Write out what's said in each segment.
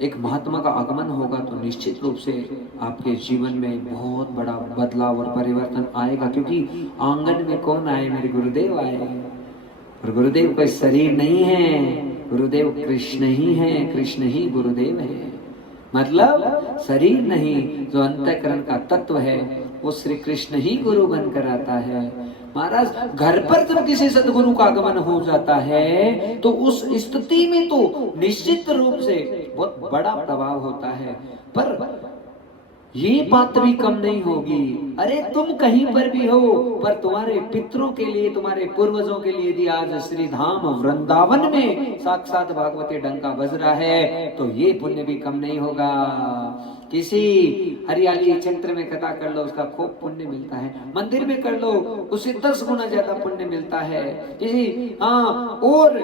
एक महात्मा का आगमन होगा तो निश्चित रूप से आपके जीवन में बहुत बड़ा बदलाव और परिवर्तन आएगा। क्योंकि आंगन में कौन आए? मेरे गुरुदेव आए। और गुरुदेव कोई शरीर नहीं है, गुरुदेव कृष्ण ही है, कृष्ण ही गुरुदेव है। मतलब शरीर नहीं, जो अंतःकरण का तत्व है वो श्री कृष्ण ही गुरु बनकर आता है। महाराज, घर पर जब किसी सदगुरु का आगमन हो जाता है तो उस स्थिति में तो निश्चित रूप से बहुत बड़ा प्रभाव होता है। पर ये बात भी कम नहीं होगी, अरे तुम कहीं पर भी हो पर तुम्हारे पितरों के लिए, तुम्हारे पूर्वजों के लिए यदि आज श्री धाम वृंदावन में साक्षात भागवती डंका बज रहा है तो ये पुण्य भी कम नहीं होगा। किसी हरियाली क्षेत्र में कथा कर लो, उसका खूब पुण्य मिलता है। मंदिर में कर लो, उससे 10 गुना ज्यादा पुण्य मिलता है। किसी और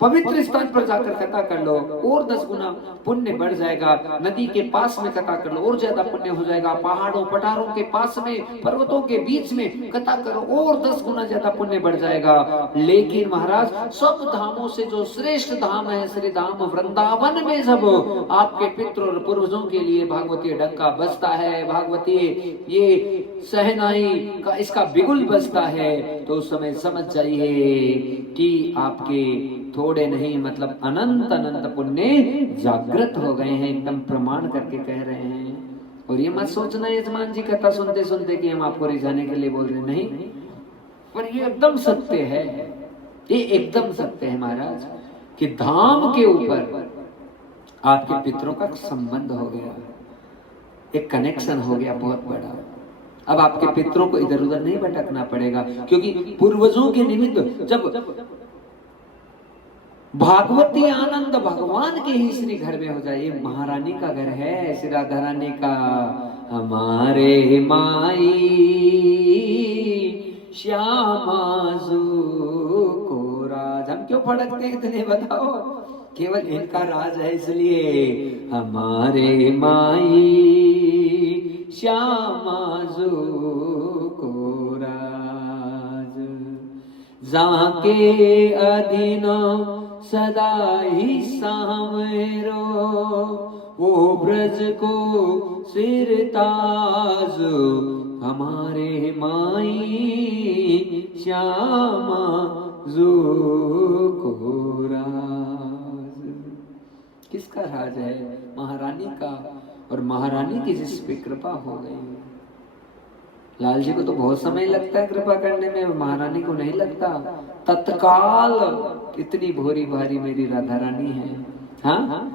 पवित्र स्थान पर जाकर कथा कर लो और 10 गुना पुण्य बढ़ जाएगा। नदी के पास में कथा कर लो और ज्यादा पुण्य हो जाएगा। पहाड़ों पठारों के पास में, पर्वतों के बीच में कथा करो और 10 गुना ज्यादा पुण्य बढ़ जाएगा। लेकिन महाराज, सब धामों से जो श्रेष्ठ धाम है श्री धाम वृंदावन में जब आपके पितृ और पूर्वजों के लिए भागवती डंका बजता है, भागवती ये सहनाई का इसका बिगुल बजता है, तो उस समय समझ जाइए कि आपके थोड़े नहीं मतलब अनंत अनंत पुण्य जागृत हो गए हैं। एकदम प्रमाण करके कह रहे हैं। और ये मत सोचना यजमान जी कथा सुनते सुनते कि हम आपको रिझाने के लिए बोल रहे, नहीं, पर ये एकदम सत्य है। ये एकदम सत्य है महाराज कि धाम के ऊपर आपके पितरों का संबंध हो गया, एक कनेक्शन हो गया बहुत बड़ा। अब आपके पितरों को इधर उधर नहीं भटकना पड़ेगा, क्योंकि पूर्वजों के निमित्त जब भागवती आनंद भगवान के ही श्री घर में हो जाए। ये महारानी का घर है, श्री राधा रानी का। हमारे माई श्यामा जू को राज, हम क्यों फड़कते हैं इतने बताओ? केवल इनका राज है इसलिए। हमारे माई श्यामा जू को राज, जाके अधीन सदा ही सांवरो, वो ब्रज को सिर ताज, हमारे माई श्यामा जू को राज। किसका राज है? महारानी का। और महारानी की जिस पे कृपा हो गई, लाल जी को तो बहुत समय लगता है कृपा करने में, महारानी को नहीं लगता। तत्काल इतनी भोरी भारी मेरी राधा रानी है। हाँ,